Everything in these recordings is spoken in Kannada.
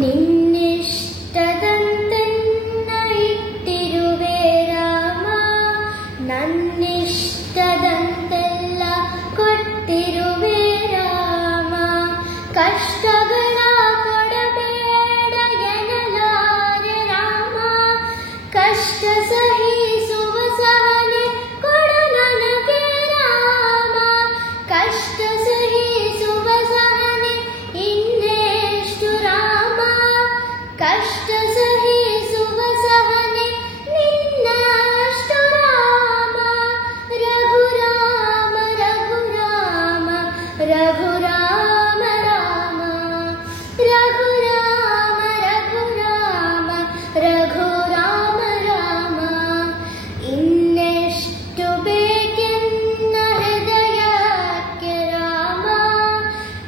ನಿನ್ನಿಷ್ಟದಂತೆನ್ನ ಇಟ್ಟಿರುವೆ ರಾಮ, ನನ್ನಿಷ್ಟದಂತೆಲ್ಲ ಕೊಟ್ಟಿರುವೆ ರಾಮ. ಕಷ್ಟಗಳ ಕೊಡಬೇಡ ಎನ್ನಲಾರೆ ರಾಮ, ಕಷ್ಟ ಸಹಿಸುವ ಸಹನೆ ಕೊಡು ನನಗೆ ರಾಮ. ಕಷ್ಟ ಸಹಿಸುವ ಸಹನೆ ಇನ್ನೆಷ್ಟು ರಾಮ, ಕಷ್ಟ ಸಹಿಸುವ ಸಹನೆ ನಿನ್ನಷ್ಟು ರಾಮ. ರಘುರಾಮ ರಘುರಾಮ ರಘುರಾಮ ರಾಮ, ರಘುರಾಮ ರಘುರಾಮ ರಘುರಾಮ ರಾಮ. ಇನ್ನೆಷ್ಟು ಬೇಕೆನ್ನ ಹೃದಯಕ್ಕೆ ರಾಮ,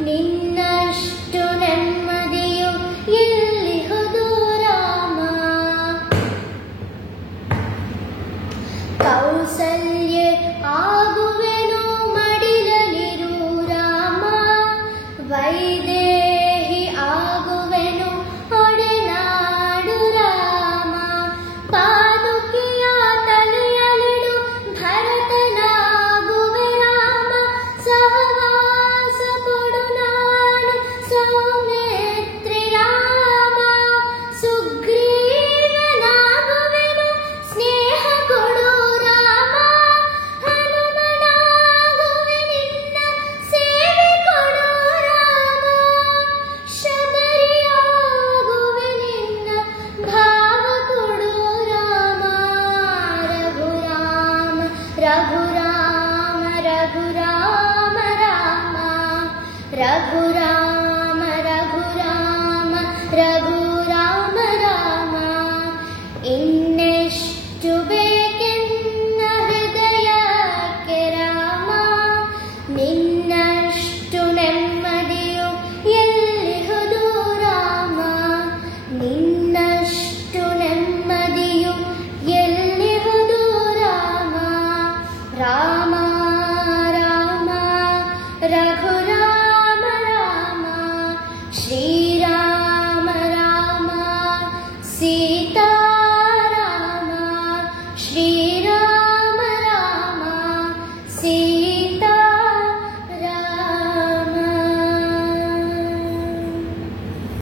ನಿನ್ನಷ್ಟು ನೆಮ್ಮದಿಯು ಎಲ್ಲಿಹುದು ರಾಮ. ಕೌಸಲ್ಯೆ ಆಗುವೆನು ಮಡಿಲಲಿರು ರಾಮ, ವೈದೇಹಿ ಆಗುವೆನು ಒಡನಾಡು ರಾಮ. ಪಾದುಕೆಯ ತಲೆಯಲಿಡು ಭರತನಾಗುವೆ ರಾಮ, ಸಹವಾಸ ಕೊಡು ನಾನು ಸೌಮಿತ್ರಿ ರಾಮ. ಸುಗ್ರೀವನಾಗುವೆನು ಸ್ನೇಹ ಕೊಡು ರಾಮ, ಹನುಮನಾಗುವೆ ನಿನ್ನ ಸೇವೆ ಕೊಡು ರಾಮ. ಶಬರಿಯಾಗುವೆ ನಿನ್ನ ಭಾವ ಕೊಡು ರಾಮ. ರಘುರಾಮ ರಘುರಾಮ ರಘುರಾಮ ರಾಮ, ರಘುರಾಮ ರಘುರಾಮ ರಘುರಾಮ ರಾಮ. ಇನ್ನೆಷ್ಟು ಬೇಕೆನ್ನ ಹೃದಯಕ್ಕೆ ರಾಮ, ನಿನ್ನಷ್ಟು ನೆಮ್ಮದಿಯು ಎಲ್ಲಿಹುದು ರಾಮ. ನಿನ್ನಷ್ಟು ನೆಮ್ಮದಿಯು ಎಲ್ಲಿಹುದು ರಾಮ. ರಾಮ